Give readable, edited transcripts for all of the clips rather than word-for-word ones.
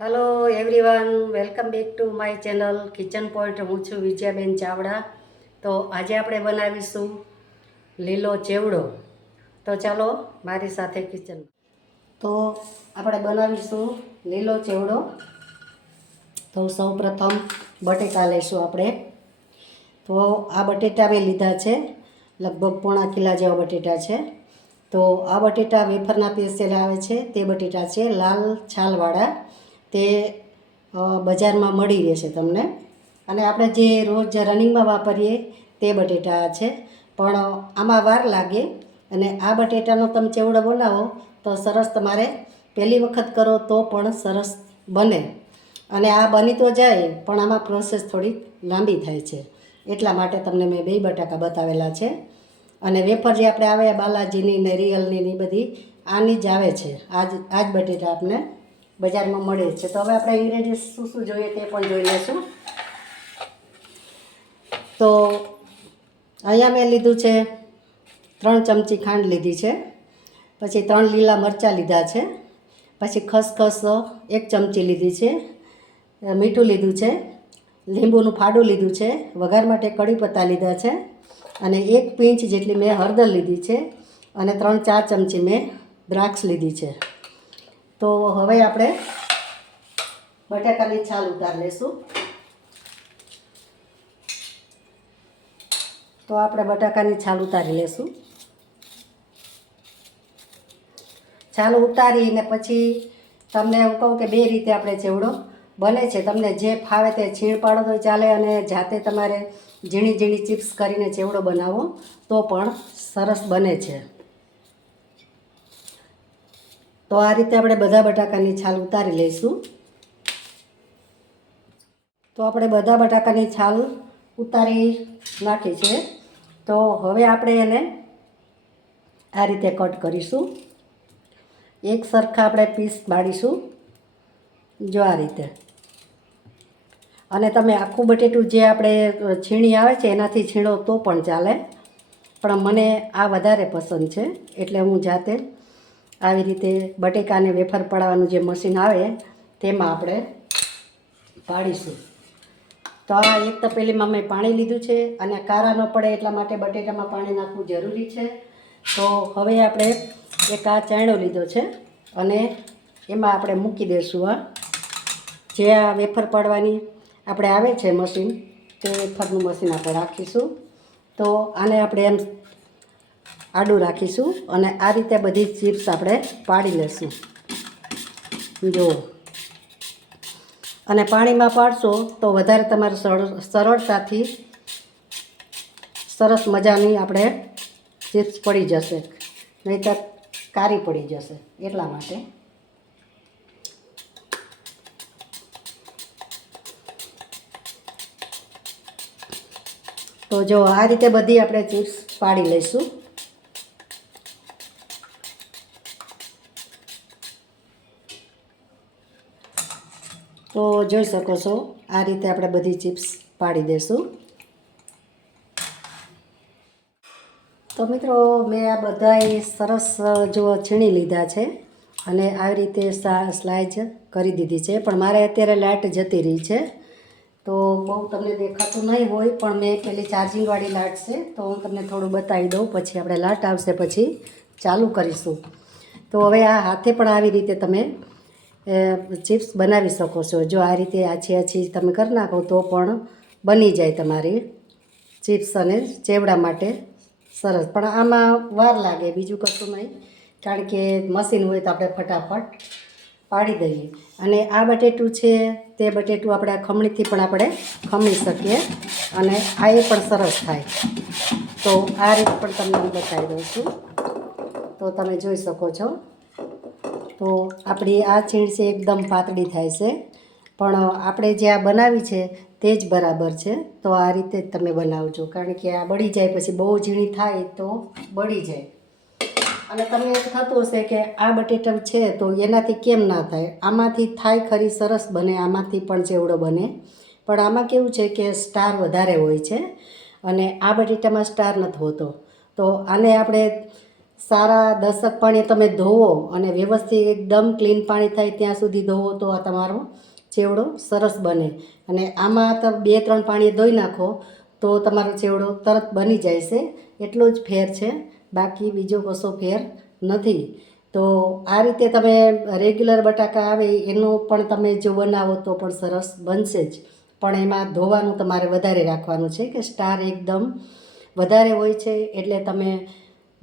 Hello everyone, welcome back to my channel kitchen point. હું છું વિજયાબેન ચાવડા. તો આજે આપણે બનાવીશું લીલો ચેવડો. તો ચાલો મારી સાથે કિચન. તો આપણે બનાવીશું લીલો ચેવડો. તો સૌપ્રથમ બટેકા લઈશું આપણે. તો આ બટેટા મેં લીધા છે, લગભગ પોણા કિલા જેવા બટેટા છે. તો આ બટેટા વેફરના પીસેલા આવે છે તે બટેટા છે, લાલ છાલવાળા. તે બજારમાં મળી રહેશે તમને. અને આપણે જે રોજ રનિંગમાં વાપરીએ તે બટેટા છે, પણ આમાં વાર લાગે. અને આ બટેટાનો તમે ચેવડો બનાવો તો સરસ, તમારે પહેલી વખત કરો તો પણ સરસ બને. અને આ બની તો જાય, પણ આમાં પ્રોસેસ થોડીક લાંબી થાય છે. એટલા માટે તમને મેં બે બટાકા બતાવેલા છે. અને વેફર જે આપણે આવે બાલાજીની ને રિયલની ને બધી આની જ આવે છે. આ જ બટેટા આપણે બજારમાં મળે છે. તો હવે આપણે ઇન્ગ્રેડિયન્ટ્સ શું શું જોઈએ તે પણ જોઈ લઈશું. તો અહીંયા મેં લીધું છે 3 ચમચી ખાંડ લીધી છે, પછી 3 લીલા મરચાં લીધા છે, પછી ખસખસ 1 ચમચી લીધી છે, મીઠું લીધું છે, લીંબુનું ફાડું લીધું છે, વઘાર માટે કડી પત્તા લીધા છે, અને 1 પિંચ જેટલી મેં હળદર લીધી છે, અને 3-4 ચમચી મેં દ્રાક્ષ લીધી છે. તો હવે આપણે બટાકાની છાલ ઉતારી લઈશું. તો આપણે બટાકાની છાલ ઉતારી લઈશું. છાલ ઉતારીને પછી તમને હું કહું કે બે રીતે આપણે ચેવડો બને છે. તમને જે ફાવે તે છીણ પાડો તો ચાલે, અને જાતે તમારે ઝીણી ઝીણી ચિપ્સ કરીને ચેવડો બનાવો તો પણ સરસ બને છે. તો આ રીતે આપણે બધા બટાકાની છાલ ઉતારી લઈશું. તો આપણે બધા બટાકાની છાલ ઉતારી નાખી છે. તો હવે આપણે એને આ રીતે કટ કરીશું. એક સરખા આપણે પીસ પાડીશું, જો આ રીતે. અને તમે આખું બટેટું જે આપણે છીણી આવે છે એનાથી છીણો તો પણ ચાલે, પણ મને આ વધારે પસંદ છે, એટલે હું જાતે આવી રીતે બટેકાને વેફર પાડવાનું જે મશીન આવે તેમાં આપણે પાડીશું. તો આ એક તપેલીમાં મેં પાણી લીધું છે, અને કારા ન પડે એટલા માટે બટેટામાં પાણી નાખવું જરૂરી છે. તો હવે આપણે એક આ ચાયણો લીધો છે, અને એમાં આપણે મૂકી દઈશું આ જે આ વેફર પાડવાની આપણે આવે છે મશીન, તે વેફરનું મશીન આપણે રાખીશું. તો આને આપણે એમ આડું રાખીશું, અને આ રીતે બધી ચિપ્સ આપણે પાડી લઈશું. જો, અને પાણીમાં પાડશો તો વધારે તમારે સરળતાથી સરસ મજાની આપણે ચિપ્સ પડી જશે, નહીંતર કારી પડી જશે. એટલા માટે તો જો આ રીતે બધી આપણે ચિપ્સ પાડી લઈશું. તો જોઈ શકો છો, આ રીતે આપણે બધી ચિપ્સ પાડી દઈશું. તો મિત્રો, મેં આ બધાએ સરસ જો છીણી લીધા છે, અને આવી રીતે સ્લાઇસ કરી દીધી છે. પણ મારે અત્યારે લાઇટ જતી રહી છે, તો બહુ તમને દેખાતું નહીં હોય, પણ મેં પેલી ચાર્જિંગવાળી લાઇટ છે, તો હું તમને થોડું બતાવી દઉં. પછી આપણે લાઇટ આવશે પછી ચાલુ કરીશું. તો હવે આ હાથે પણ આવી રીતે તમે ચિપ્સ બનાવી શકો છો. જો આ રીતે આછી આછી તમે કરી નાખો તો પણ બની જાય તમારી ચિપ્સ અને ચેવડા માટે સરસ. પણ આમાં વાર લાગે, બીજું કશું નહીં, કારણ કે મશીન હોય તો આપણે ફટાફટ પાડી દઈએ. અને આ બટેટું છે તે બટેટું આપણે ખમણીથી પણ આપણે ખમણી શકીએ, અને આ એ પણ સરસ થાય. તો આ રીત પણ તમને હું બતાવી દઉં છું, તો તમે જોઈ શકો છો. તો આપણી આ છીણ છે એકદમ પાતળી થાય છે, પણ આપણે જે આ બનાવી છે તે જ બરાબર છે. તો આ રીતે જ તમે બનાવજો, કારણ કે આ બળી જાય પછી, બહુ ઝીણી થાય તો બળી જાય. અને તમને થતું હશે કે આ બટેટા છે તો એનાથી કેમ ના થાય, આમાંથી થાય ખરી, સરસ બને, આમાંથી પણ ચેવડો બને. પણ આમાં કેવું છે કે સ્ટાર વધારે હોય છે, અને આ બટેટામાં સ્ટાર નથી હોતો. તો આને આપણે સારા 10 પાણી તમે ધોવો અને વ્યવસ્થિત એકદમ ક્લીન પાણી થાય ત્યાં સુધી ધોવો તો આ તમારો ચેવડો સરસ બને. અને આમાં તમે 2-3 પાણી ધોઈ નાખો તો તમારો ચેવડો તરત બની જાય છે. એટલો જ ફેર છે, બાકી બીજો કશો ફેર નથી. તો આ રીતે તમે રેગ્યુલર બટાકા આવે એનું પણ તમે જો બનાવો તો પણ સરસ બનશે જ. પણ એમાં ધોવાનું તમારે વધારે રાખવાનું છે કે સ્ટાર એકદમ વધારે હોય છે, એટલે તમે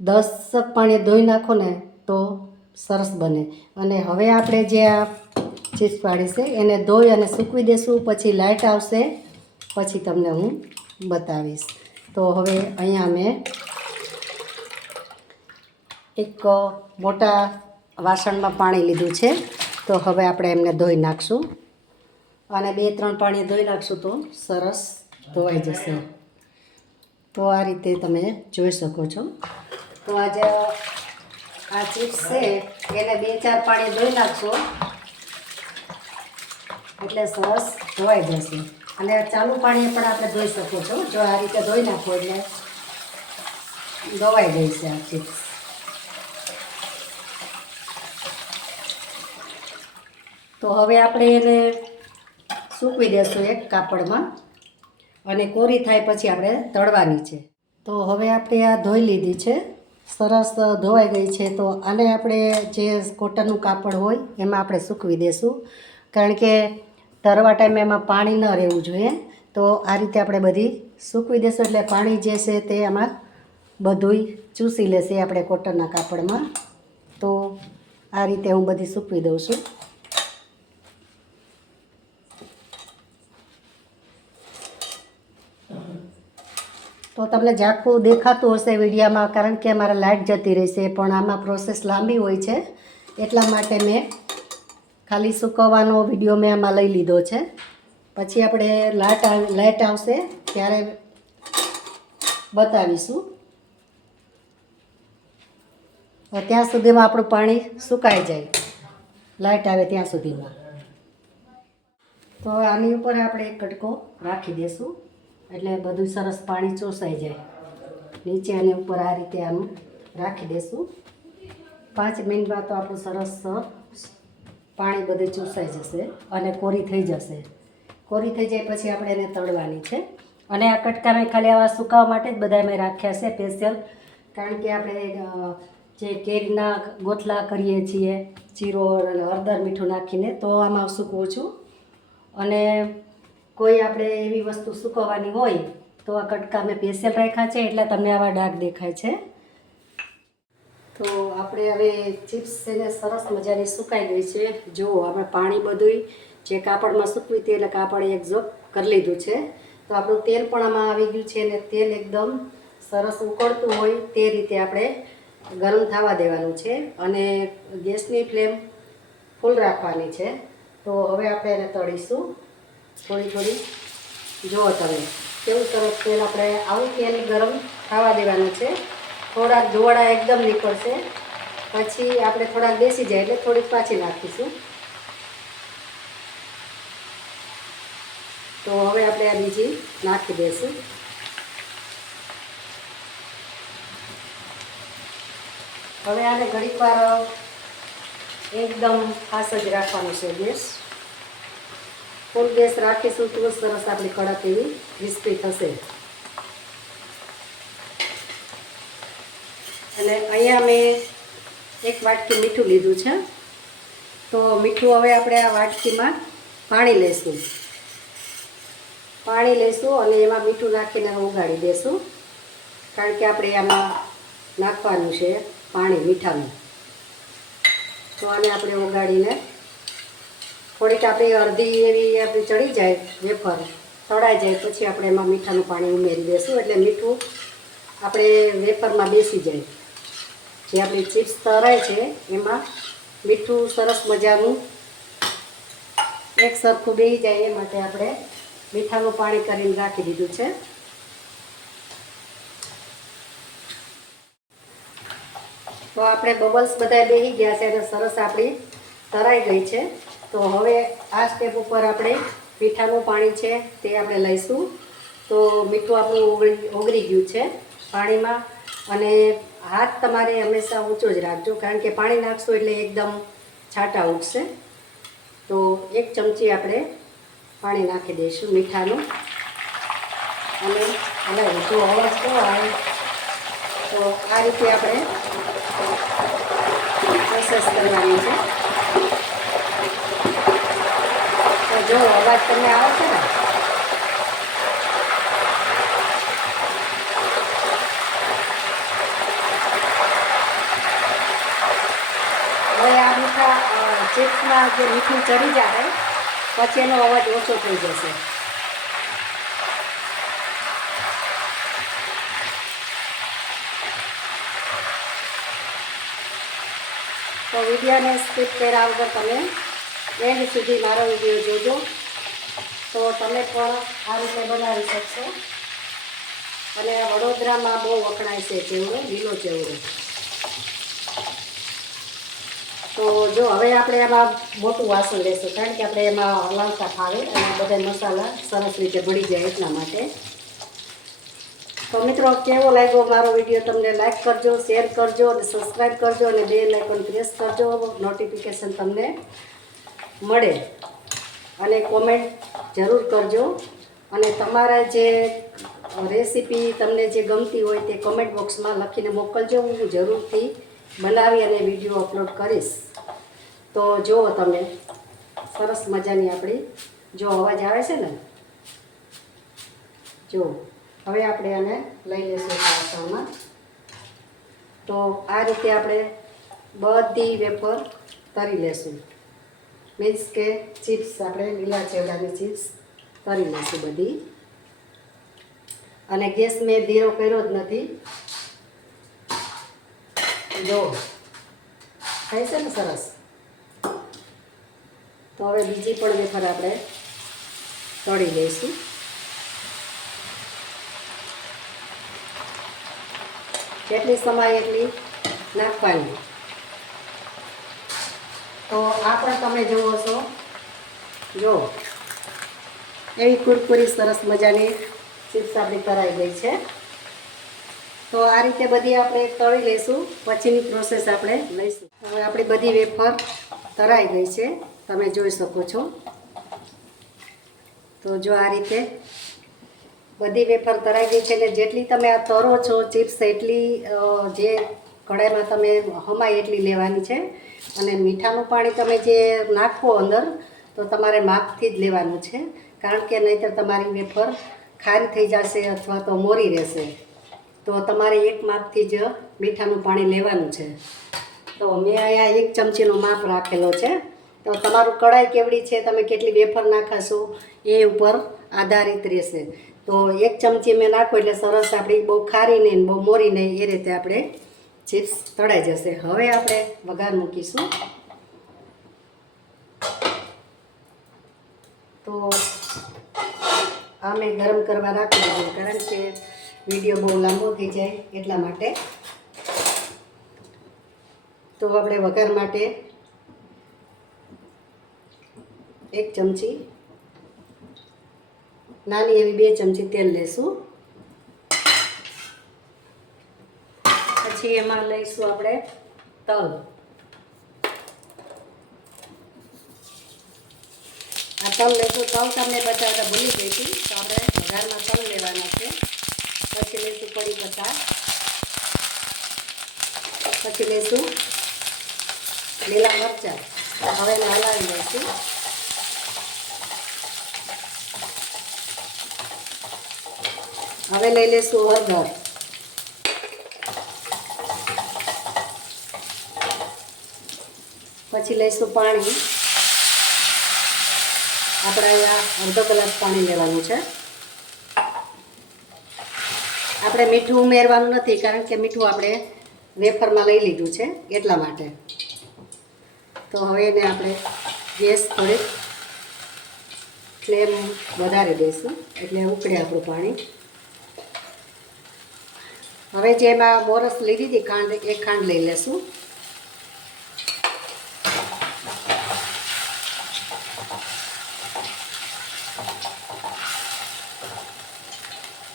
10 પાણી ધોઈ નાખો ને તો સરસ બને. અને હવે આપણે જે આ ચિપ્સ પાડી છે એને ધોઈ અને સૂકવી દેશું, પછી લાઇટ આવશે પછી તમને હું બતાવીશ. તો હવે અહીંયા મેં એક મોટા વાસણમાં પાણી લીધું છે, તો હવે આપણે એમને ધોઈ નાખશું અને 2-3 પાણી ધોઈ નાખશું તો સરસ ધોવાઈ જશે. તો આ રીતે તમે જોઈ શકો છો. તો આજે આ ચિપ્સ છે એને 2-4 પાણી ધોઈ નાખશો એટલે સરસ ધોવાઈ જશે. અને ચાલુ પાણીએ પણ આપણે ધોઈ શકો છો. જો આ રીતે ધોઈ નાખો એટલે ધોવાઈ જશે આ ચિપ્સ. તો હવે આપણે એને સૂકવી દેશું એક કાપડમાં અને કોરી થાય પછી આપણે તળવાની છે. તો હવે આપણે આ ધોઈ લીધી છે, સરસ ધોવાઈ ગઈ છે. તો આને આપણે જે કોટનનું કાપડ હોય એમાં આપણે સૂકવી દેશું, કારણ કે તળવા ટાઈમે એમાં પાણી ન રહેવું જોઈએ. તો આ રીતે આપણે બધી સૂકવી દેશું એટલે પાણી જે છે તે આમાં બધુંય ચૂસી લેશે આપણે કોટનના કાપડમાં. તો આ રીતે હું બધી સૂકવી દઉં છું. તો તમને ઝાંખું દેખાતું હશે વિડીયામાં, કારણ કે અમારે લાઇટ જતી રહેશે, પણ આમાં પ્રોસેસ લાંબી હોય છે એટલા માટે મેં ખાલી સૂકવવાનો વિડીયો મેં આમાં લઈ લીધો છે. પછી આપણે લાઇટ આવશે ત્યારે બતાવીશું. ત્યાં સુધીમાં આપણું પાણી સુકાઈ જાય, લાઇટ આવે ત્યાં સુધીમાં. તો આની ઉપર આપણે એક કટકો રાખી દઈશું એટલે બધું સરસ પાણી ચોસાઈ જાય. નીચે અને ઉપર આ રીતે આનું રાખી દઈશું. 5 મિનિટમાં તો આપણું સરસ પાણી બધું ચોસાઈ જશે અને કોરી થઈ જશે. કોરી થઈ જાય પછી આપણે એને તળવાની છે. અને આ કટકા મેં ખાલી આવા સુકાવા માટે જ બધા મેં રાખ્યા છે સ્પેશિયલ, કારણ કે આપણે જે કેરીના ગોથલા કરીએ છીએ જીરો અને હળદર મીઠું નાખીને, તો આમાં સૂકવું છું. અને કોઈ આપણે એવી વસ્તુ સૂકવવાની હોય તો આ કટકા મેં સ્પેશિયલ રાખ્યા છે, એટલે તમને આવા ડાઘ દેખાય છે. તો આપણે હવે ચિપ્સ એને સરસ મજાની સુકાઈ ગઈ છે. જુઓ, આપણે પાણી બધુંય જે કાપડમાં સૂકવી હતી એટલે કાપડ એબ્ઝોર્બ કરી લીધું છે. તો આપણું તેલ પણ આમાં આવી ગયું છે અને તેલ એકદમ સરસ ઉકળતું હોય તે રીતે આપણે ગરમ થવા દેવાનું છે અને ગેસની ફ્લેમ ફૂલ રાખવાની છે. તો હવે આપણે એને તળીશું થોડી. જુઓ તમે કેવું સરસ તેલ, આપણે આવું તેલ ગરમ થવા દેવાનું છે. થોડાક ધોવાળા એકદમ નીકળશે, પછી આપણે થોડાક બેસી જાય એટલે થોડીક પાછી નાખીશું. તો હવે આપણે આ બીજી નાખી દઈશું. હવે આને ઘડીક વાર એકદમ ખાસ જ રાખવાનું છે ગેસ. ફૂલ ગેસ રાખીશું તો સરસ આપણી કડક એવી ક્રિસ્પી થશે. અને અહીંયા મેં 1 વાટકી મીઠું લીધું છે. તો મીઠું હવે આપણે આ વાટકીમાં પાણી લઈશું અને એમાં મીઠું નાખીને ઉગાડી દઈશું, કારણ કે આપણે આમાં નાખવાનું છે પાણી મીઠાનું. તો આને આપણે ઉગાડીને થોડીક આપણી અડધી એવી આપણી ચડી જાય, વેફર તળાઈ જાય પછી આપણે એમાં મીઠાનું પાણી ઉમેરી દઈશું, એટલે મીઠું આપણે વેફરમાં બેસી જાય. જે આપણી ચિપ્સ તળાય છે એમાં મીઠું સરસ મજાનું એક સરખું બેસી જાય એ માટે આપણે મીઠાનું પાણી કરીને રાખી દીધું છે. તો આપણે બબલ્સ બધા બેસી ગયા છે અને સરસ આપણી તળાઈ ગઈ છે. તો હવે આ સ્ટેપ ઉપર આપણે મીઠાનું પાણી છે તે આપણે લઈશું. તો મીઠું આપણું ઓગળી ગયું છે પાણીમાં, અને હાથ તમારે હંમેશા ઊંચો જ રાખજો, કારણ કે પાણી નાખશો એટલે એકદમ છાંટા ઉઠશે. તો 1 ચમચી આપણે પાણી નાખી દઈશું મીઠાનું અને હલાવી. જો અવાજ કેવો આવે તો આ રીતે આપણે પ્રોસેસ કરવાની છે. તો જો અવાજ તમને આવે છે ને, હવે આ મીઠા ચિપ્સમાં જે મીઠું ચડી જાય પછી એનો અવાજ ઓછો થઈ જશે. તો વિડીયોને સ્કીપ કર્યા વગર તમે એન્ડ સુધી મારો વિડીયો જોજો, તો તમે પણ આ રીતે બનાવી શકશો. અને વડોદરામાં બહુ વખણાય છે ચેવડો, લીલો ચેવડો. તો જો હવે આપણે એમાં મોટું વાસણ લેશું, કારણ કે આપણે એમાં હલાવતા ફાવે અને બધા મસાલા સરસ રીતે ભળી જાય એટલા માટે. તો મિત્રો કેવો લાગ્યો મારો વિડીયો, તમને લાઈક કરજો, શેર કરજો અને સબસ્ક્રાઈબ કરજો અને બેલ આઇકોન પ્રેસ કરજો, નોટિફિકેશન તમને મળે. અને કોમેન્ટ જરૂર કરજો. અને તમારા જે રેસીપી તમને જે ગમતી હોય તે કમેન્ટ બોક્સમાં લખીને મોકલજો. હું જરૂરથી બનાવી અને વિડીયો અપલોડ કરીશ. તો જુઓ તમે, સરસ મજાની આપણી જો અવાજ આવે છે ને, જો હવે આપણે આને લઈ લઈશું વાસણમાં. તો આ રીતે આપણે બધી વેફર તરી લેશું, મીન્સ કે ચિપ્સ, આપણે લીલા ચેવડાની ચિપ્સ તરી લઈશું બધી. અને ગેસ મેં ધીરો કર્યો જ નથી. જો થાય છે ને સરસ. તો હવે બીજી પણ વેફર આપણે તળી લઈશું. જેટલી સમાય એટલી નાખવાની. તો આ પણ તમે જુઓ છો, જો એવી કુરકુરી સરસ મજાની ચિપ્સ આપણી તળાઈ ગઈ છે. તો આ રીતે બધી આપણે તળી લઈશું, પછીની પ્રોસેસ આપણે લઈશું. હવે આપણી બધી વેફર તળાઈ ગઈ છે, તમે જોઈ શકો છો. તો જો આ રીતે બધી વેફર તળાઈ ગઈ છે. ને જેટલી તમે આ તરો છો ચિપ્સ, એટલી જે કઢાઈમાં તમે હમાય એટલી લેવાની છે. અને મીઠાનું પાણી તમે જે નાખો અંદર, તો તમારે માપથી જ લેવાનું છે, કારણ કે નહીંતર તમારી વેફર ખારી થઈ જશે અથવા તો મોરી રહેશે. તો તમારે એક માપથી જ મીઠાનું પાણી લેવાનું છે. તો મેં અહીંયા 1 ચમચીનો માપ રાખેલો છે. તો તમારું કઢાઈ કેવડી છે, તમે કેટલી વેફર નાખાશો એ ઉપર આધારિત રહેશે. તો 1 ચમચી મેં નાખો એટલે સરસ આપણી બહુ ખારી નહીં, બહુ મોરી નહીં, એ રીતે આપણે ચિપ્સ તળાઈ જશે. હવે આપણે વઘાર મૂકીશું. તો આ મેં ગરમ કરવા રાખી દીધું, કારણ કે વિડીયો બહુ લાંબો થઈ જાય એટલા માટે. તો આપણે વઘાર માટે 1 ચમચી, નાની એવી 2 ચમચી તેલ લેશું. પછી એમાં લઈશું આપણે તલ. આ તલ લઈશું. તલ તમને બતાવતા ભૂલી ગઈ હતી. તો આપણે વઘારમાં તલ લેવાના છે. પછી લઈશું કડી પત્તા, પછી લઈશું લીલા મરચાં. હવે એને હલાવી લઈશું. હવે લઈ લઈશું હળદર. પછી લઈશું પાણી. આપણે અહીંયા અડધો ગ્લાસ પાણી લેવાનું છે. આપણે મીઠું ઉમેરવાનું નથી, કારણ કે મીઠું આપણે વેફરમાં લઈ લીધું છે એટલા માટે. તો હવે એને આપણે ગેસ થોડીક ફ્લેમ વધારી દઈશું, એટલે ઉકળે આપણું પાણી. હવે જેમાં મોરસ લીધી હતી ખાંડ, એ ખાંડ લઈ લેશું.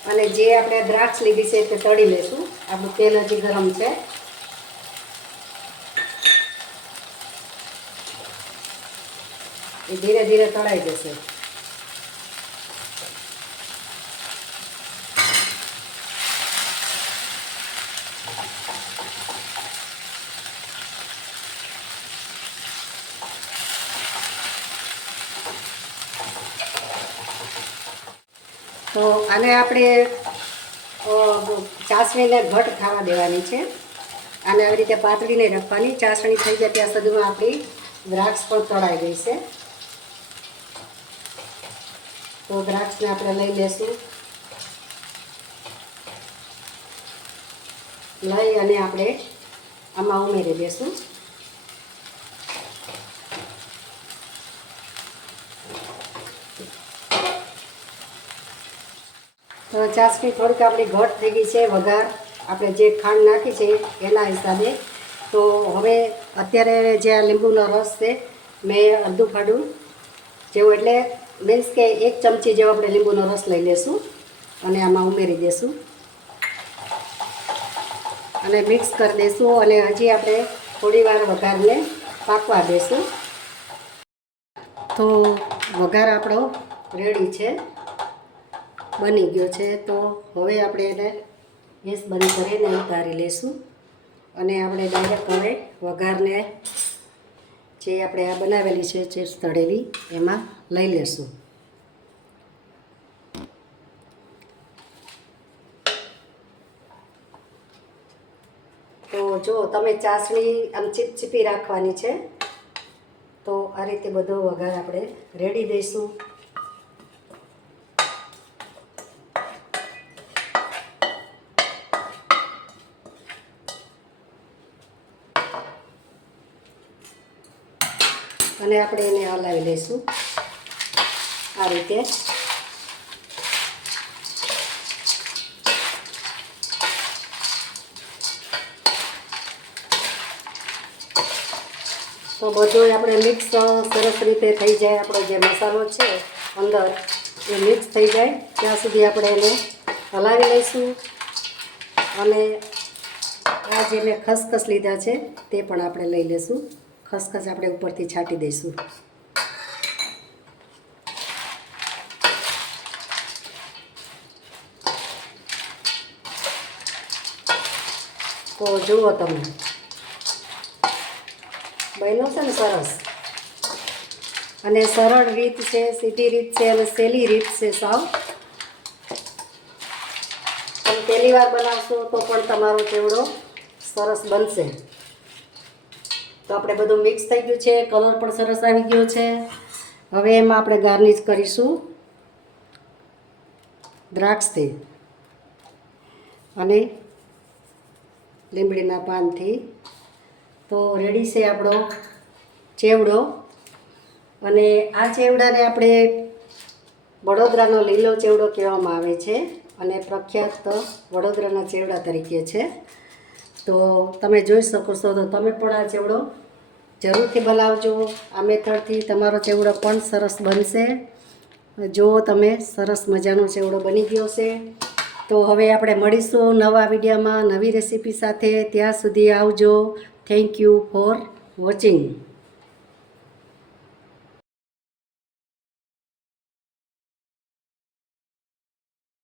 અને જે આપણે દ્રાક્ષ લીધી છે તે તળી લઈશું. આપણું તેલ હજી ગરમ છે. એ ધીરે ધીરે તળાઈ જશે. તો આને આપણે ચાસણીને ઘટ ખાવા દેવાની છે. આને આવી રીતે પાતળીને રાખવાની. ચાસણી થઈ જાય ત્યાં સુધીમાં આપણી દ્રાક્ષ પણ તળાઈ ગઈ છે. તો દ્રાક્ષને આપણે લઈ લેશું. લઈ અને આપણે આમાં ઉમેરી દઈશું. તો ચાસણી થોડીક આપણી ઘટ થઈ ગઈ છે. વઘાર આપણે જે ખાંડ નાખી છે એના હિસાબે. તો હવે અત્યારે જે આ લીંબુનો રસ છે મેં અડધું ફાડું જેવું, એટલે મીન્સ કે 1 ચમચી જેવો આપણે લીંબુનો રસ લઈ લેશું અને આમાં ઉમેરી દઈશું અને મિક્સ કરી દઈશું. અને હજી આપણે થોડી વાર વઘારને પાકવા દઈશું. તો વઘાર આપણો રેડી છે, બની ગયો છે. તો હવે આપણે એને ગેસ બંધ કરીને ઉતારી લઈશું અને આપણે ડાયરેક્ટ હવે વઘારને જે આપણે આ બનાવેલી છે ચિપ્સ તળેલી એમાં લઈ લેશું. તો જો તમે ચાસણી આમ ચીપચીપી રાખવાની છે. તો આ રીતે બધો વઘાર આપણે રેડી દઈશું. અને આપણે એને હલાવી લઈશું આ રીતે. તો બધું આપણે મિક્સ સરસ રીતે થઈ જાય. આપણો જે મસાલો છે અંદર એ મિક્સ થઈ જાય ત્યાં સુધી આપણે એને હલાવી લઈશું. અને આ જે મેં ખસખસ લીધા છે તે પણ આપણે લઈ લઈશું. ખસખસ આપણે ઉપરથી છાંટી દઈશું. તો જુઓ તમે, બન્યો છે ને સરસ. અને સરળ રીત છે, સીધી રીત છે અને સહેલી રીત છે સાવ. તમે પહેલી વાર બનાવશો તો પણ તમારો ચેવડો સરસ બનશે. તો આપણે બધું મિક્સ થઈ ગયું છે, કલર પણ સરસ આવી ગયો છે. હવે એમાં આપણે ગાર્નિશ કરીશું દ્રાક્ષથી અને લીંબડીના પાનથી. તો રેડી છે આપણો ચેવડો. અને આ ચેવડાને આપણે વડોદરાનો લીલો ચેવડો કહેવામાં આવે છે અને પ્રખ્યાત વડોદરાના ચેવડા તરીકે છે. તો તમે જોઈ શકો છો. તો તમે પણ આ ચેવડો જરૂરથી બનાવજો. આ મેથડથી તમારો ચેવડો પણ સરસ બનશે. જો તમે સરસ મજાનો ચેવડો બની ગયો છે. તો હવે આપણે મળીશું નવા વિડીયોમાં નવી રેસીપી સાથે. ત્યાં સુધી આવજો. Thank you for watching.